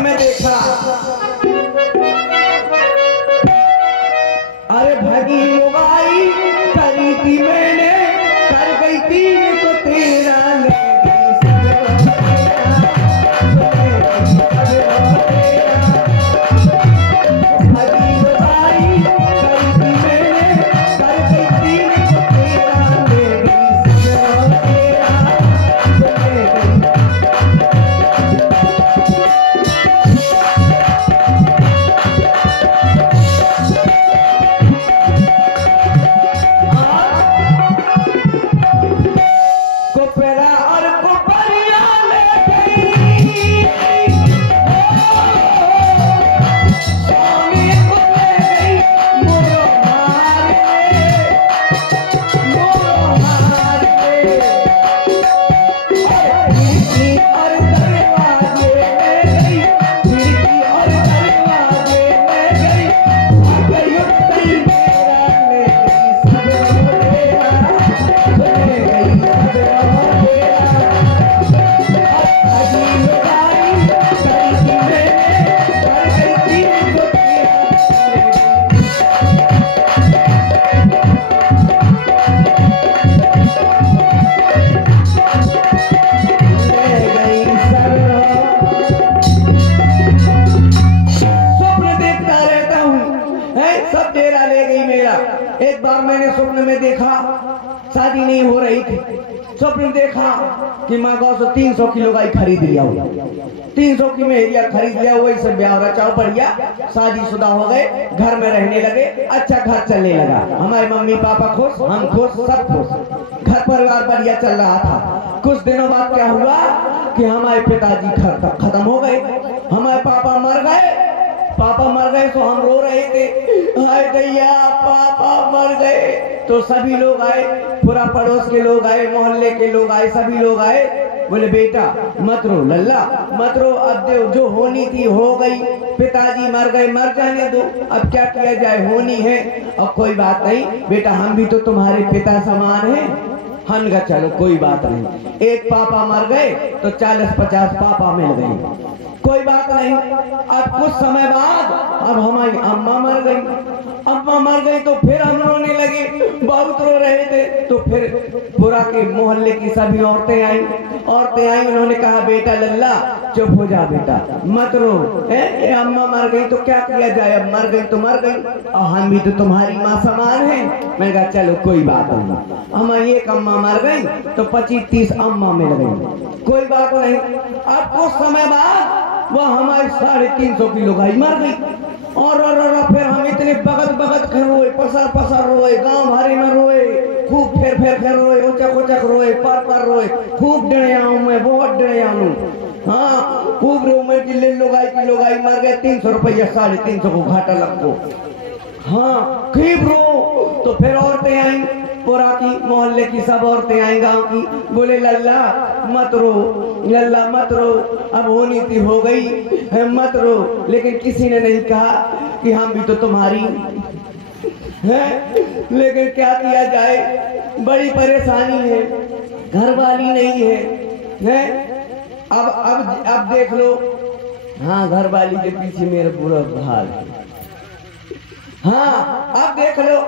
स्वप्न में देखा, अरे भगी मोबाई करी थी मैंने, कर गई थी तो तेरा एक बार मैंने स्वप्न में देखा शादी नहीं हो रही थी। स्वप्न देखा कि माँ गाँव से 300 किलो गाय खरीद लिया हुआ, 300 की मेहरिया खरीद लिया हुआ, सब ब्याह रचाओ बढ़िया, शादीशुदा हो गए, घर में रहने लगे, अच्छा घर चलने लगा, हमारे मम्मी पापा खुश, हम खुश, सब खुश, घर परिवार बढ़िया चल रहा था। कुछ दिनों बाद क्या हुआ कि हमारे पिताजी खत्म हो गए, हमारे पापा मर गए। पापा मर गए तो हम रो रहे थे, हाय दैया पापा मर गए। तो सभी लोग आए, पूरा पड़ोस के लोग आए, मोहल्ले के लोग आए, सभी लोग आए, बोले बेटा मत रो लल्ला मत रो, अब जो होनी थी हो गई, पिताजी मर गए, मर जाने दो, अब क्या किया जाए, होनी है, अब कोई बात नहीं बेटा, हम भी तो तुम्हारे पिता समान हैं। हम कहा चलो कोई बात नहीं, एक पापा मर गए तो 40-50 पापा मिल गए, कोई बात नहीं। अब कुछ समय बाद अब हमारी अम्मा मर गई, अम्मा मर गई तो फिर हम रोने लगे, बहुत रो रहे थे। तो फिर पूरा के मोहल्ले की सभी औरतें आई, उन्होंने कहा बेटा लल्ला चुप हो जा बेटा, मत रो, अम्मा मर गई तो क्या किया जाए, अब मर गई तो मर गई, और हम भी तो तुम्हारी माँ समान है। मैंने कहा चलो कोई बात नहीं, हमारी एक अम्मा मर गई तो 25-30 अम्मा मिल गई, कोई बात नहीं। अब कुछ समय बाद वह हमारी 350 किलो गाय मर गई, और फिर हम इतने बगत कर रोए, पसर रोए, गांव भारी में रोए, खूब फेर रोए, उचक रोए, पर रोए, खूब डरे आऊं मैं, बहुत डरे आऊं, हाँ खूब रो मैं कि ले लो गाय मर गए, 300 रुपया 350 को घाटा लग गो, हाँ खूब रो। तो फिर औरतें आई, पूरा की मोहल्ले की सब औरतें आई गांव की, बोले लल्ला मत रो, लल्ला मत रो, अब होनी थी हो गई है, मत रो। लेकिन किसी ने नहीं कहा कि हम भी तो तुम्हारी हैं, लेकिन क्या किया जाए, बड़ी परेशानी है, घर वाली नहीं है। अब देख लो, हाँ घर वाली के पीछे मेरा पूरा हाल है, हाँ अब देख लो,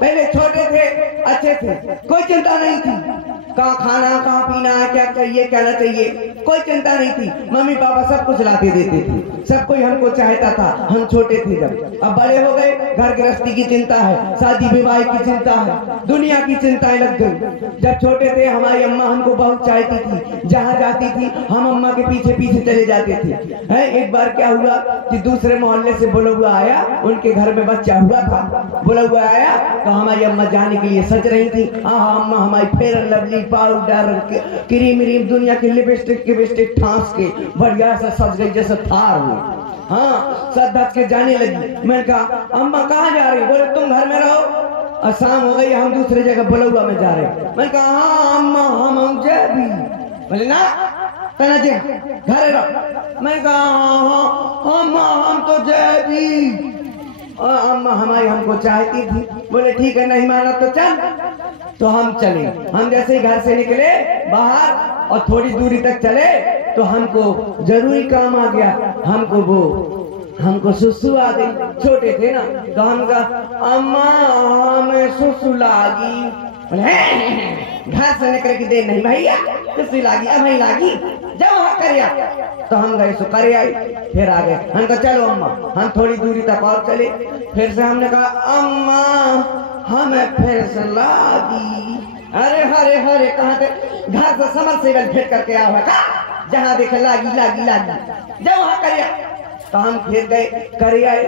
पहले छोटे थे अच्छे थे, कोई चिंता नहीं थी, कहाँ खाना कहाँ पीना है, क्या चाहिए क्या ना चाहिए, कोई चिंता नहीं थी, मम्मी पापा सब कुछ लाते देते थे, सब कोई हमको चाहता था, हम छोटे थे जब। अब बड़े हो गए, घर गृहस्थी की चिंता है, शादी विवाह की चिंता है, दुनिया की चिंताएं लग गई। जब छोटे थे हमारी अम्मा हमको बहुत चाहती थी, जहाँ जाती थी हम अम्मा के पीछे पीछे चले जाते थे। एक बार क्या हुआ कि दूसरे मोहल्ले से बोला हुआ आया, उनके घर में बच्चा हुआ था, बोला हुआ आया तो हमारी अम्मा जाने के लिए सज रही थी, अम्मा हमारी fair and lovely, powder, cream दुनिया की लिपस्टिक ठांस के बढ़िया से सज गई जैसे थार हुई, हाँ सज धज के जाने लगी। मैंने कहा अम्मा कहाँ जा रही, बोले तुम घर में रहो, शाम हो गई हम दूसरे जगह बलुआ में जा रहे। मैंने कहा हाँ अम्मा हम भी, बोले ना कहना घर रहो। मैंने कहा हाँ अम्मा हम तो जय भी, अम्मा हमारी हमको चाहती थी, बोले ठीक है नहीं माना तो चल। तो हम चले, हम जैसे ही घर से निकले बाहर और थोड़ी दूरी तक चले तो हमको जरूरी काम आ गया, हमको सुसु आ गई। छोटे थे ना तो हम कहा अम्मा हमें सुसु लागी। घर से निकल के दे नहीं भैया सुसु लागी, अब नहीं लागी जाओ हाँ करिया। तो हम गए सो करे आई, फिर आ गए। हम कहा चलो अम्मा, हम थोड़ी दूरी तक और चले। फिर से हमने कहा अम्मा हमें फिर से लागी। अरे हरे हरे कहाँ थे, घर से समर सेवल भेंट करके आओ है का, जहाँ देखे लागी लागी लागी जाओ हाँ करिया। तो हम फिर गए करे आए।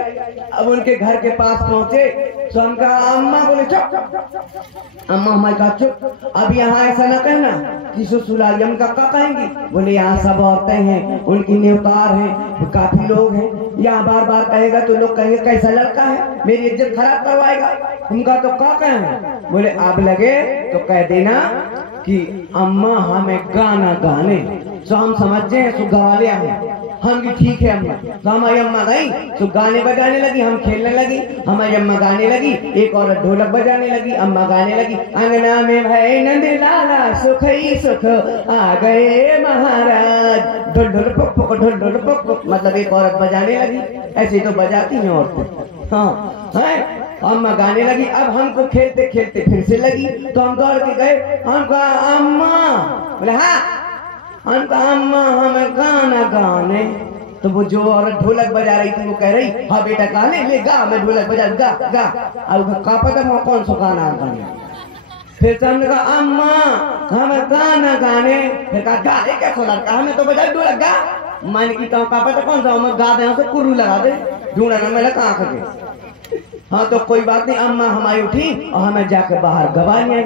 अब उनके घर के पास पहुंचे तो हम कहा अम्मा, बोले चुप। अम्मा हमारे कहा चुप, अब यहाँ ऐसा ना कहना कि सुसुलागी। हम का कहेंगी, बोले यहाँ सब औरतें हैं, उनकी न्योतार हैं, काफी लोग हैं, यहाँ बार बार कहेगा तो लोग कहेंगे कैसा लड़का है, मेरी इज्जत खराब करवाएगा। उनका तो का कहें, बोले आप लगे तो कह देना कि अम्मा हमें गाना गाने। तो हम समझे हैं सो गवाले हैं। हम भी ठीक है अम्मा। तो हमारी अम्मा गई तो गाने बजाने लगी, हम खेलने लगी, हमारी अम्मा गाने लगी। एक औरत ढोलक बजाने लगी, अम्मा गाने लगी अंगना में भय नंद लाला सुख ही सुख आ गए महाराज। ढोल ढोल पुक पुक ढोल ढोल पुक पुक, मतलब एक औरत बजाने लगी। ऐसे तो बजाती हैं औरतें। हाँ है, अम्मा गाने लगी। अब हमको खेलते खेलते फिर से लगी तो हम दौड़ के गए। हम कहा अम्मा, बोले हाँ। हम कहा अम्मा हमें गाना गाने। तो वो जो औरत ढोलक बजा रही थी वो कह रही हाँ बेटा गाने ले गा, मैं ढोलक बजा गा गा। अब का पता कौन सा गाना गाने। फिर तो हमने कहा अम्मा हमें गाना गाने। फिर कहा गाने क्या सो लड़का, हमें तो बजा ढोलक गा। मैंने की का पता कौन सा, मैं गा दे तो कुर्रू लगा दे ढूंढा ना मैं कहाँ सके। हाँ तो कोई बात नहीं। अम्मा हमारी उठी और हमें जाकर बाहर गवा लिया।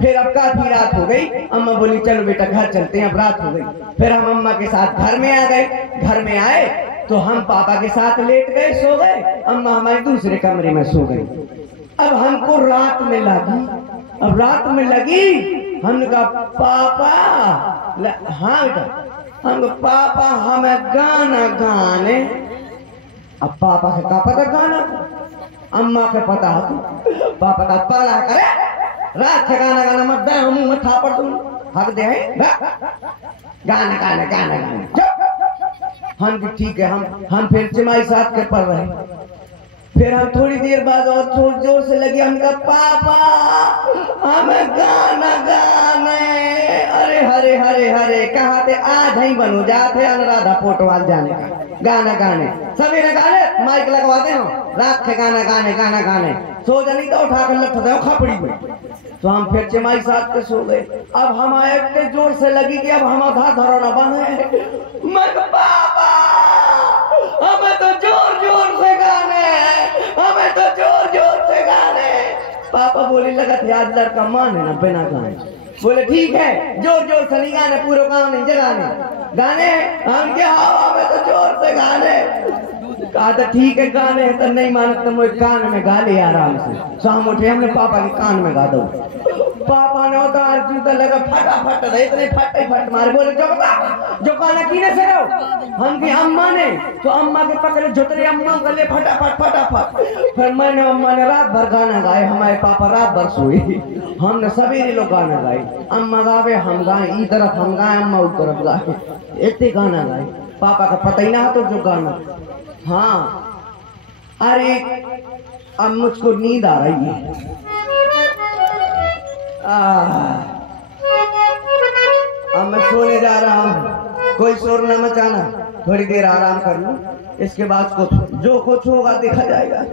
फिर अब काफी रात हो गई। अम्मा बोली चलो बेटा घर चलते हैं, अब रात हो गई। फिर हम अम्मा के साथ घर में आ गए। घर में आए तो हम पापा के साथ लेट गए, सो गए। अम्मा हमारे दूसरे कमरे में सो गई। अब हमको रात में लगी, अब रात में लगी हमने कहा पापा, हाँ बेटा, हम पापा हमें गाना गाने। अब पापा से कहा पता गाना, अम्मा के पता है। पापा का पाला करे रात से गाना गाना मत दे, हम मुंह में थापड़ दूं हक दे गाना गाना गाना गाना। हम भी ठीक है, हम फिर चमाई साथ के पढ़ रहे। फिर हम थोड़ी देर बाद और जोर जोर से लगे, हम कहा पापा हमें गाना गाने। अरे हरे हरे हरे कहा थे आज ही बनो जाते अनुराधा पोटवाल जाने का गाना गाने। सभी ने गाने माइक लगवाते हो रात के गाना गाने गाना गाने। सो जानी तो उठा कर लट दो खपड़ी में। तो हम फिर चमाई साथ के सो गए। अब हम आए इतने जोर से लगी कि अब हम आधा धरोना बने। मत पापा हमें तो जोर जोर से गाने, हमें तो जोर जोर से गाने। पापा बोले लगा याद लड़का माने ना बिना गाने। बोले ठीक है जोर जोर से नहीं गाने, पूरे गाँव नहीं जगाने गाने। हम क्या हमें तो जोर से गाने। कहा था ठीक है गाने तो नहीं माने तो मुझे कान में गा ले आराम से। शाम उठे हमने पापा के कान में गा दो। पापा ने होता जूता लगा फटाफट इतने फट मारे। बोले जो गाना कीने से रहो। हम की अम्मा ने तो अम्मा के पकड़े जुतरे अम्मा गले फटाफट। फिर मैंने अम्मा ने रात भर गाना गाए। हमारे पापा रात भर सोए, हमने सभी लोग गाना गाए। अम्मा गावे हम गाए, ई तरफ हम गाए अम्मा उस तरफ गाए, इतने गाना गाए। पापा का पता ही ना तो जो गाना। हाँ अरे अब मुझको नींद आ रही है। अब मैं सोने जा रहा हूँ, कोई शोर न मचाना, थोड़ी देर आराम कर लूं, इसके बाद कुछ जो कुछ होगा देखा जाएगा।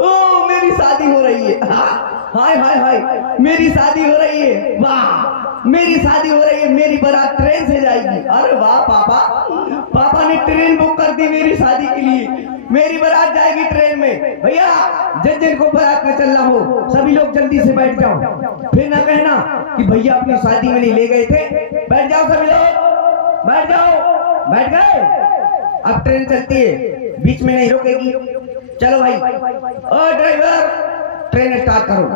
ओ मेरी शादी हो रही है। हाय हाय हाय मेरी शादी हो रही है। वाह मेरी शादी हो रही है, मेरी बारात ट्रेन से जाएगी। अरे वाह पापा ने ट्रेन बुक कर दी मेरी शादी के लिए। मेरी बारात जाएगी ट्रेन में। भैया जिन जिन को बारात में चलना हो सभी लोग जल्दी से बैठ जाओ। फिर ना कहना कि भैया अपनी शादी में नहीं ले गए थे, बैठ जाओ सभी लोग, बैठ जाओ। बैठ गए? अब ट्रेन चलती है, बीच में नहीं रुकेगी। चलो भाई, ओ ड्राइवर ट्रेन स्टार्ट करो।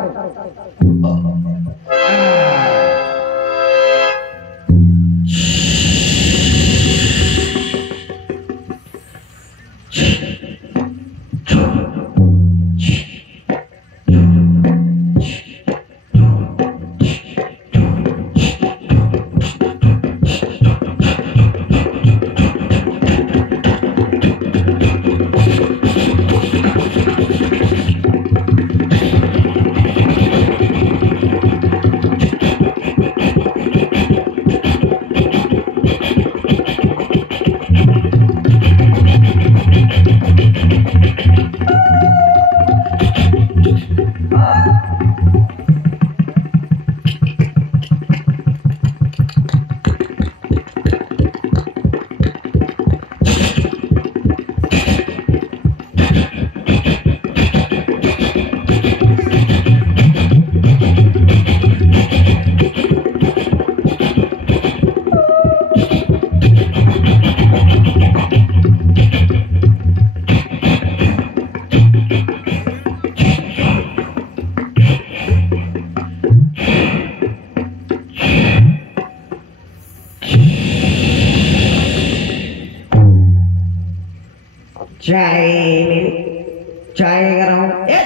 चाय गरम,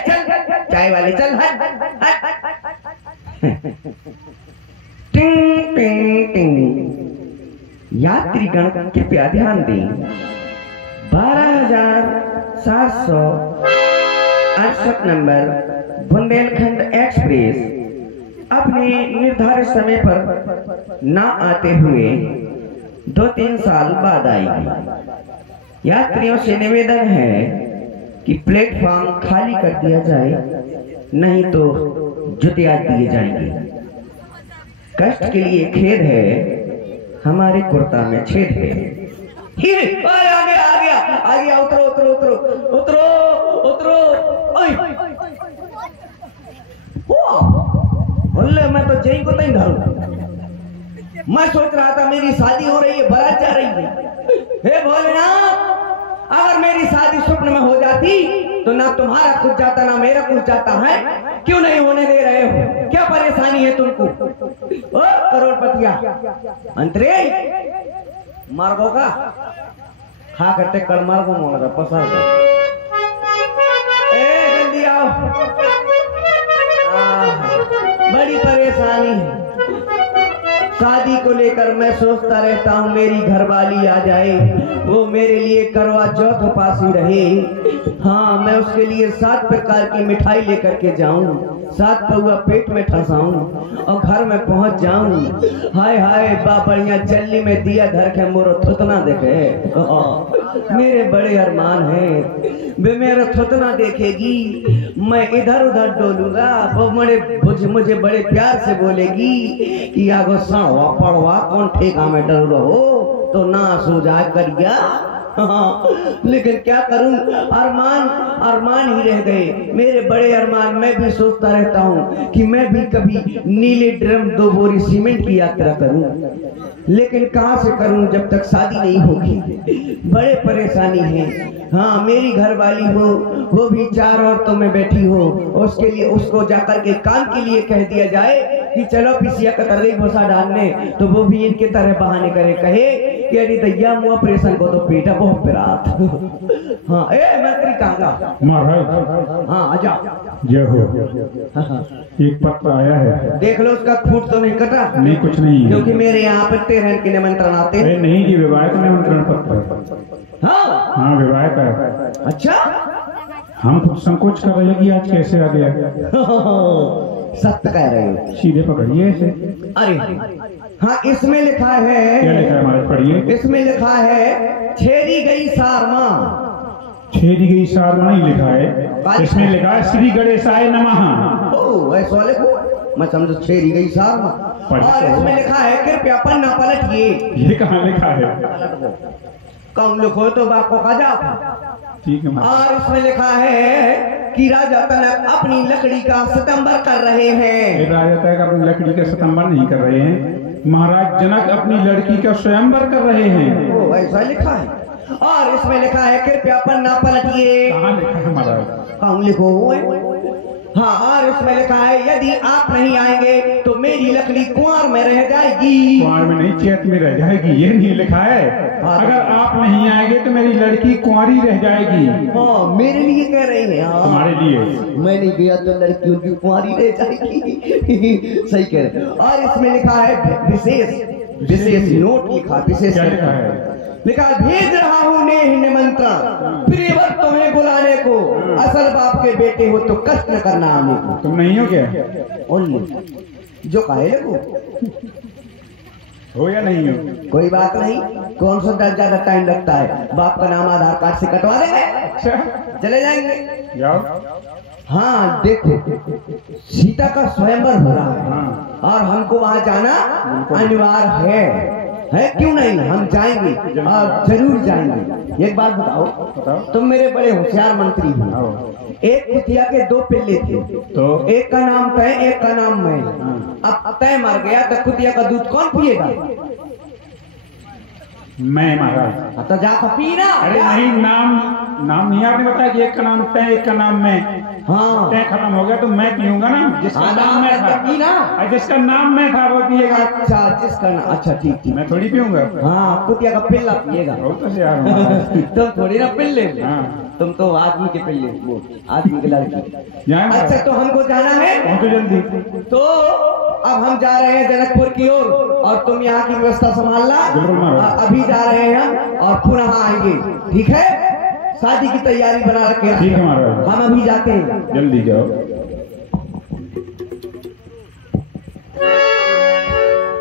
चल चाय वाले चल। टिंग टिंग टिंग। यात्रीगण कृपया ध्यान दें, 12,768 नंबर बुंदेलखंड एक्सप्रेस अपने निर्धारित समय पर न आते हुए 2-3 साल बाद आएगी। यात्रियों से निवेदन है कि प्लेटफॉर्म खाली कर दिया जाए, नहीं तो जुतिया दिए जाएंगे। कष्ट के लिए खेद है, हमारे कुर्ता में छेद है। आ गया आ गया आ गया, उतरो उतरो उतरो उतरो उतरो। बोले मैं तो जय को नहीं धरू। मैं सोच रहा था मेरी शादी हो रही है, बारात जा रही है। हे भोलेनाथ, अगर मेरी शादी स्वप्न में हो जाती तो ना तुम्हारा कुछ जाता ना मेरा कुछ जाता है। क्यों नहीं होने दे रहे हो? क्या परेशानी है तुमको? ओ करोड़पतिया अंतरे मार्गो का खा करते कल मार्गो मोड़ पसार दो। जल्दी आओ, बड़ी परेशानी है। शादी को लेकर मैं सोचता रहता हूँ मेरी घरवाली आ जाए, वो मेरे लिए करवा चौथ उपासी रहे। हाँ, मैं उसके लिए 7 प्रकार की मिठाई लेकर के जाऊं, 7 पौआ पेट में ठसाऊं और घर में पहुंच जाऊं। हाय हाय बा बढ़िया जल्दी में दिया धर के मोरो थुतना देखे। मेरे बड़े अरमान हैं, वे मेरा थुतना देखेगी, मैं इधर उधर डोलूंगा, वो मुझे बड़े प्यार से बोलेगी कि आगो सड़वा पड़वा कौन ठेका में डर रहो तो ना सूझा करिया। लेकिन क्या करूं, अरमान ही रह गए, मेरे बड़े अरमान। मैं भी सोचता रहता हूं कि मैं भी कभी नीले ड्रम 2 बोरी सीमेंट की यात्रा करूं, लेकिन कहां से करूं जब तक शादी नहीं होगी। बड़े परेशानी है। हाँ, मेरी घरवाली हो, वो भी 4 औरतों में बैठी हो, उसके लिए उसको जाकर के काम के लिए कह दिया जाए कि चलो पिसिया कतर गई भूसा डालने, तो वो भी इनके तरह बहाने करे, कहे कि अरे दैया मुआ ऑपरेशन को तो पेटा बहुत पिरात। हाँ, मंत्री कहाँ? हाँ आजा। जय हो। एक पत्र आया है, देख लो उसका खूट तो नहीं कटा? नहीं, कुछ नहीं, क्योंकि मेरे यहाँ पे 13 के निमंत्रण आते हैं। नहीं जी, विवाहित निमंत्रण पत्र। हाँ विवाहित है। अच्छा, हम कुछ संकोच कर रहे हैं कि आज कैसे आ गया। सत्य कह रहे हो, सीधे पकड़िए इसे। अरे हाँ, इसमें लिखा है, क्या लिखा है हमारे? पढ़िए। इसमें लिखा है छेड़ी गई सारमा। छेड़ी गई सारमा नहीं लिखा है, इसमें लिखा है श्री गणेशाय नमः। ओ ऐसा लिखो, मैं समझो छेड़ी गई सारमा। और इसमें लिखा है कृपया पन्ना पलटिए। ये कहाँ लिखा है? कम लिखो तो बाप को खा। ठीक है। और इसमें लिखा है कि राजा तनक अपनी लकड़ी का सितंबर कर रहे हैं। राजा तनक अपनी लकड़ी का सितंबर नहीं कर रहे हैं, महाराज जनक अपनी लड़की का स्वयंवर कर रहे हैं। ओ ऐसा लिखा है, और इसमें लिखा है कृपया पन्ना पलटिए। कहाँ लिखा है महाराज? कहाँ लिखो है? हाँ, और इसमें लिखा है यदि आप नहीं आएंगे तो मेरी लकड़ी कुंवर में रह जाएगी। कुंवर में नहीं, चैत में रह जाएगी, ये नहीं लिखा है। अगर आप नहीं आएंगे तो मेरी लड़की कुंवारी रह जाएगी। हाँ, मेरे लिए कह रही है। हाँ, तुम्हारे लिए। मैं नहीं गया तो लड़की उनकी कुंवारी रह जाएगी। सही कह रहे। और इसमें लिखा है विशेष नोट लिखा, विशेष क्या लिखा है? लिखा भेज रहा हूँ निमंत्रण प्रियवर तुम्हें बुलाने को, असल बाप के बेटे हो तो कष्ट न करना आने को। तुम नहीं हो क्या? जो कहे लगो हो या नहीं हो? कोई बात नहीं, कौन सा ज्यादा टाइम लगता है, बाप का नाम आधार कार्ड से कटवा देंगे, चले जाएंगे। जाओ। हाँ देखो, सीता का स्वयंवर हो रहा है। हाँ। और हमको वहां जाना अनिवार्य है क्यों नहीं, हम जाएंगे और जरूर जाएंगे। एक बात बताओ, तुम मेरे बड़े होशियार मंत्री हो। एक कुतिया के दो पिल्ले थे, तो एक का नाम तय, एक का नाम मैं। अब तय मर गया तो कुतिया का दूध कौन पिएगा? मैं महाराज। तो जा पीना। अरे नहीं, नाम नहीं आपने बताया कि एक का नाम तय, एक का नाम मैं। हाँ, तय खत्म हो गया तो मैं पीऊंगा ना, जिसका नाम मैं था। पीना, जिसका नाम मैं था वो पिएगा। अच्छा, जिसका नाम, अच्छा ठीक, मैं थोड़ी पीऊंगा। हाँ, कुतिया का पिल्ला पिएगा। तुम थोड़ी ना पिल्ले, तुम तो आदमी के पिल्ले, वो आदमी के लड़की। अच्छा, तो हमको जाना है तो जल्दी। तो अब हम जा रहे हैं जनकपुर की ओर, और तुम यहाँ की व्यवस्था संभालना। अभी जा रहे हैं हम और पुनः आएंगे, ठीक है? शादी की तैयारी बना रखे, ठीक है महाराज। हम अभी जाते हैं, जल्दी जाओ।